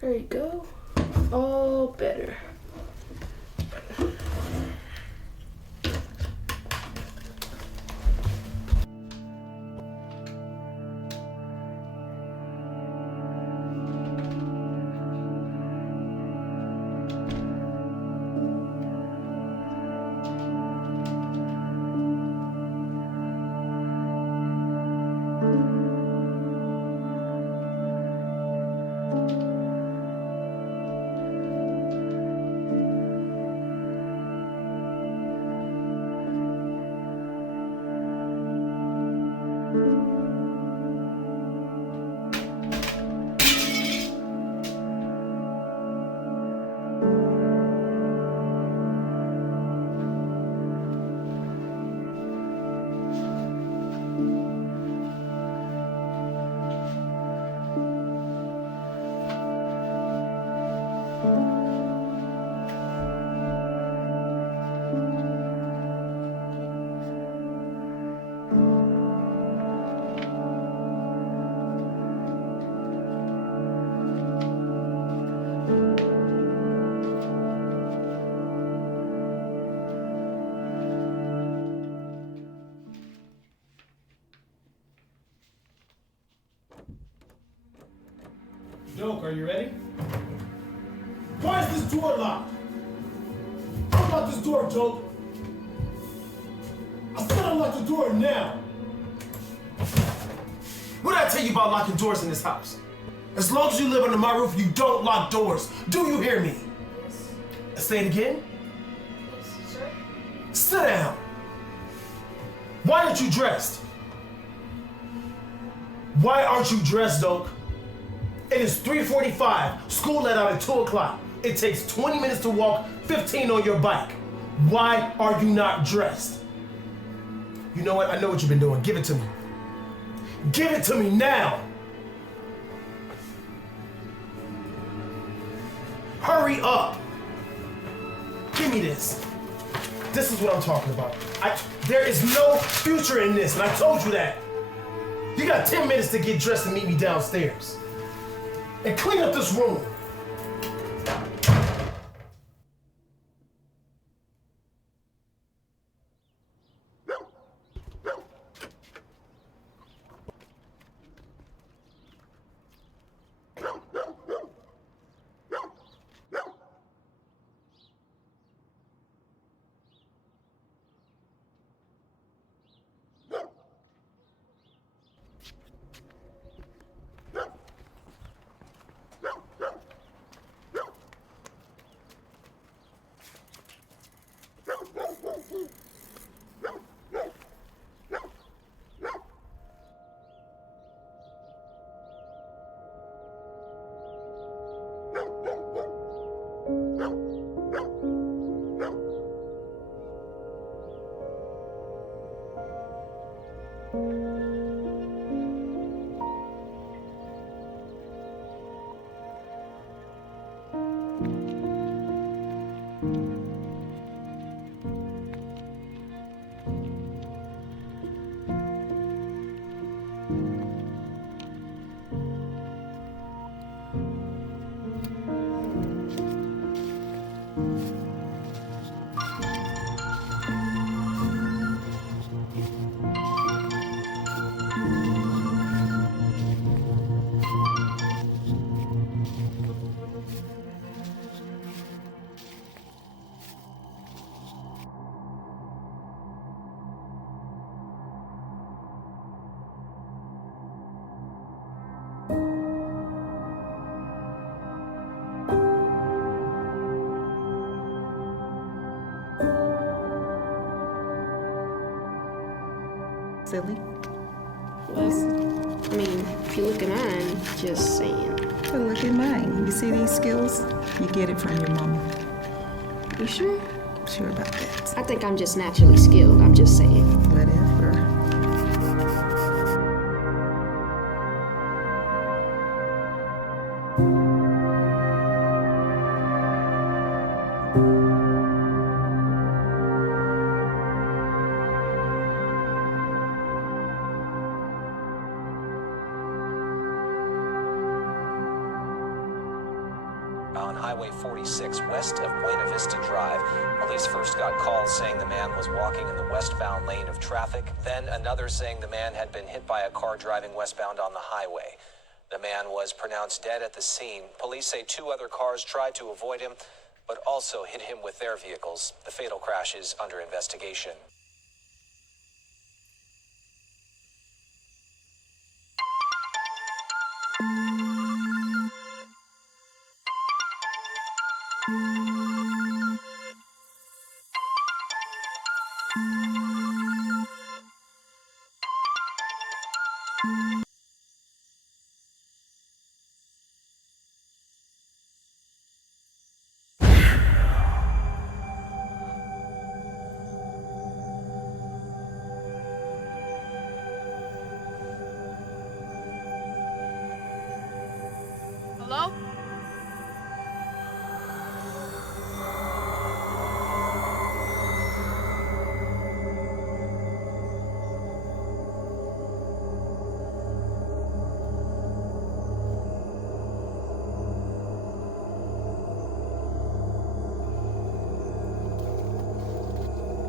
There you go. All better. Doke, are you ready? Why is this door locked? Unlock this door, Doke. I said unlock the door now. What did I tell you about locking doors in this house? As long as you live under my roof, you don't lock doors. Do you hear me? Yes. Say it again. Yes, sir. Sit down. Why aren't you dressed? Why aren't you dressed, Doke? It is 3:45. School let out at 2 o'clock. It takes 20 minutes to walk, 15 on your bike. Why are you not dressed? You know what? I know what you've been doing. Give it to me. Give it to me now. Hurry up. Give me this. This is what I'm talking about. There is no future in this, and I told you that. You got 10 minutes to get dressed and meet me downstairs. And clean up this room. silly. I mean, if you look at mine, just saying. But look at mine. You see these skills? You get it from your mama. You sure? Sure about that. I think I'm just naturally skilled. I'm just saying. Whatever. On Highway 46 west of Buena Vista Drive, police first got calls saying the man was walking in the westbound lane of traffic, then another saying the man had been hit by a car driving westbound on the highway. The man was pronounced dead at the scene. Police say 2 other cars tried to avoid him, but also hit him with their vehicles. The fatal crash is under investigation. Hello?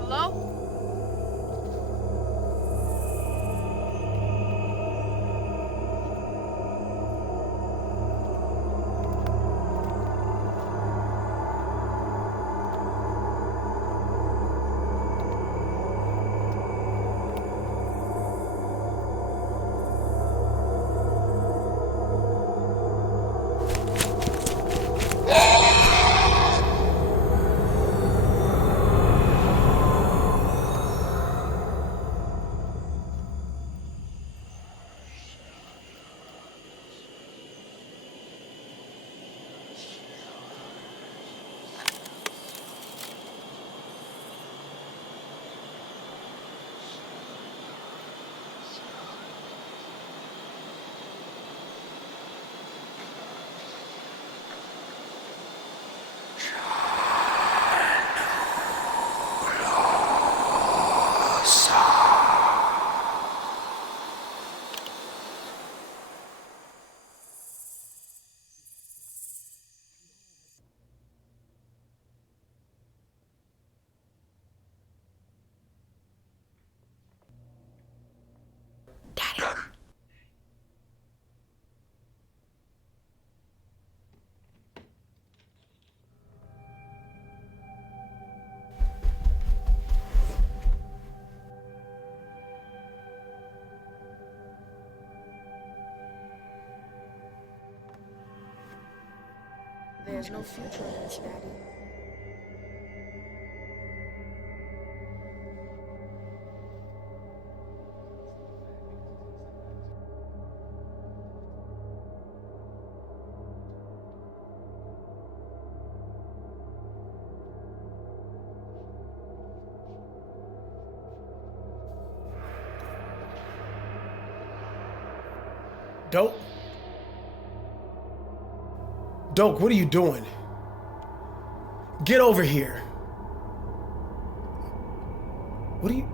Hello? There's no future in this, Daddy. Dope? Dope, what are you doing? Get over here. What are you...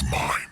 is mine.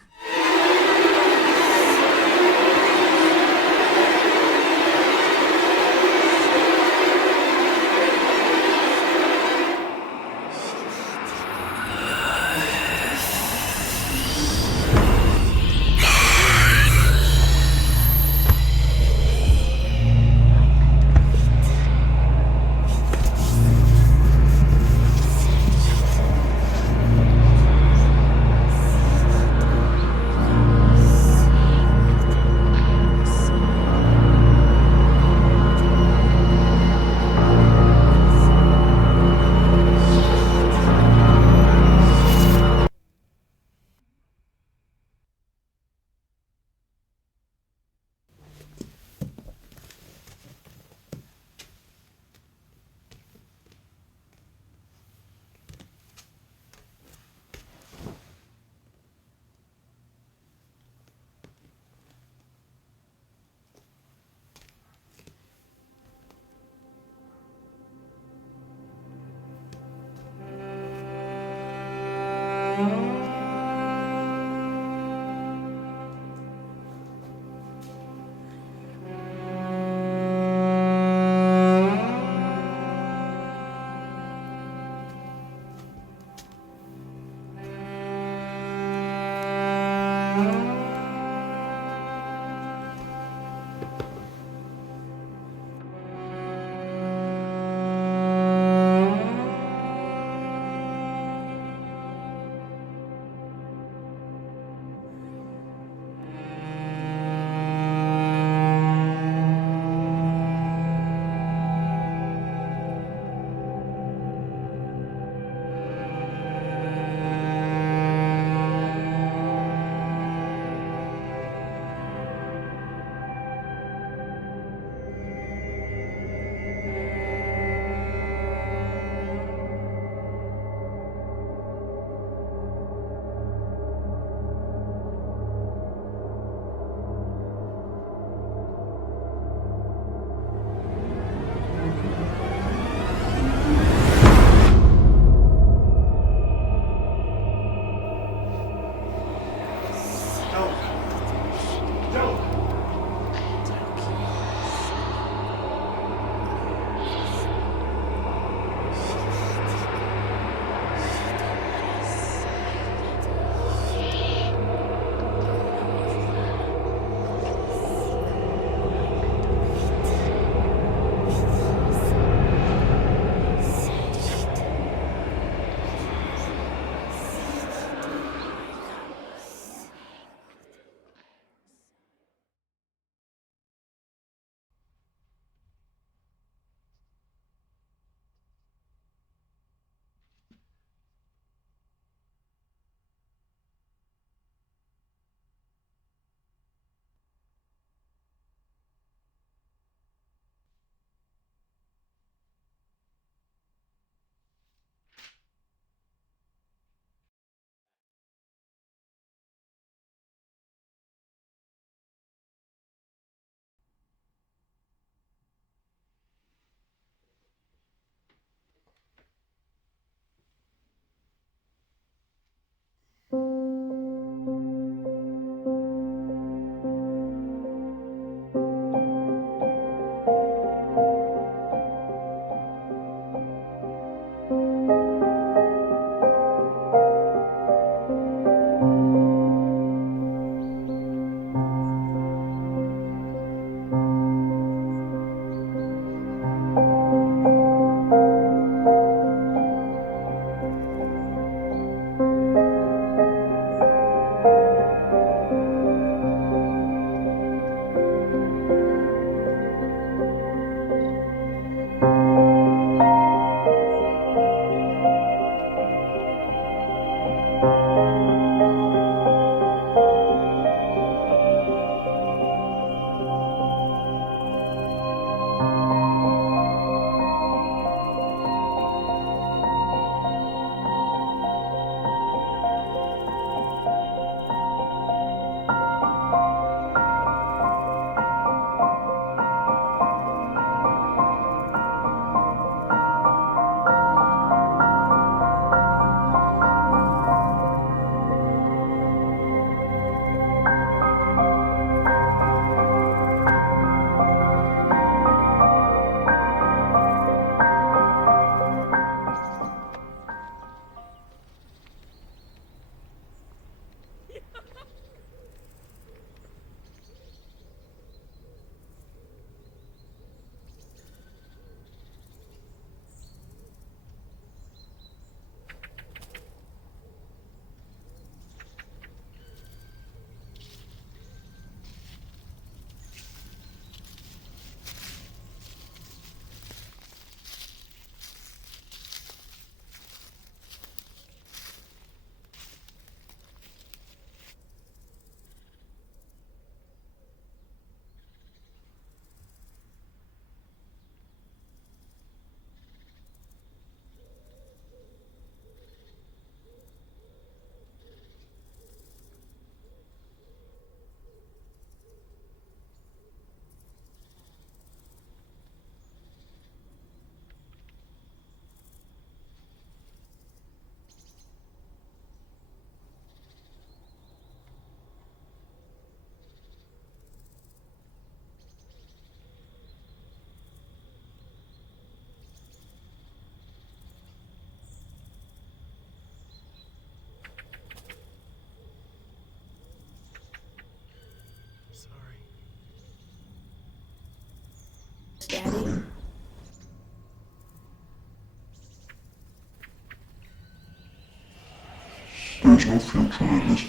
There's no future in this,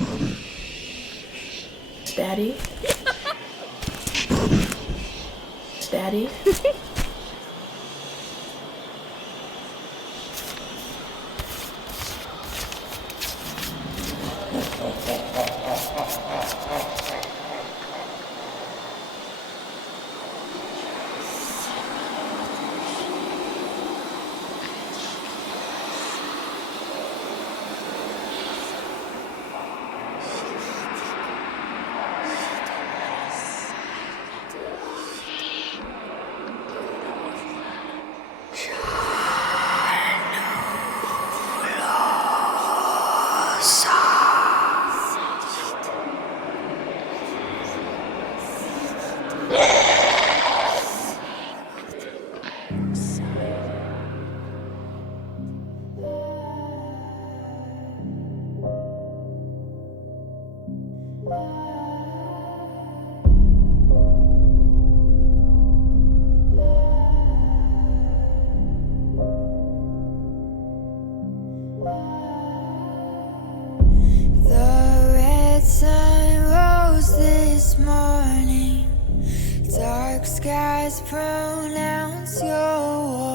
Daddy. Daddy? The red sun rose this morning. Dark skies pronounce your war.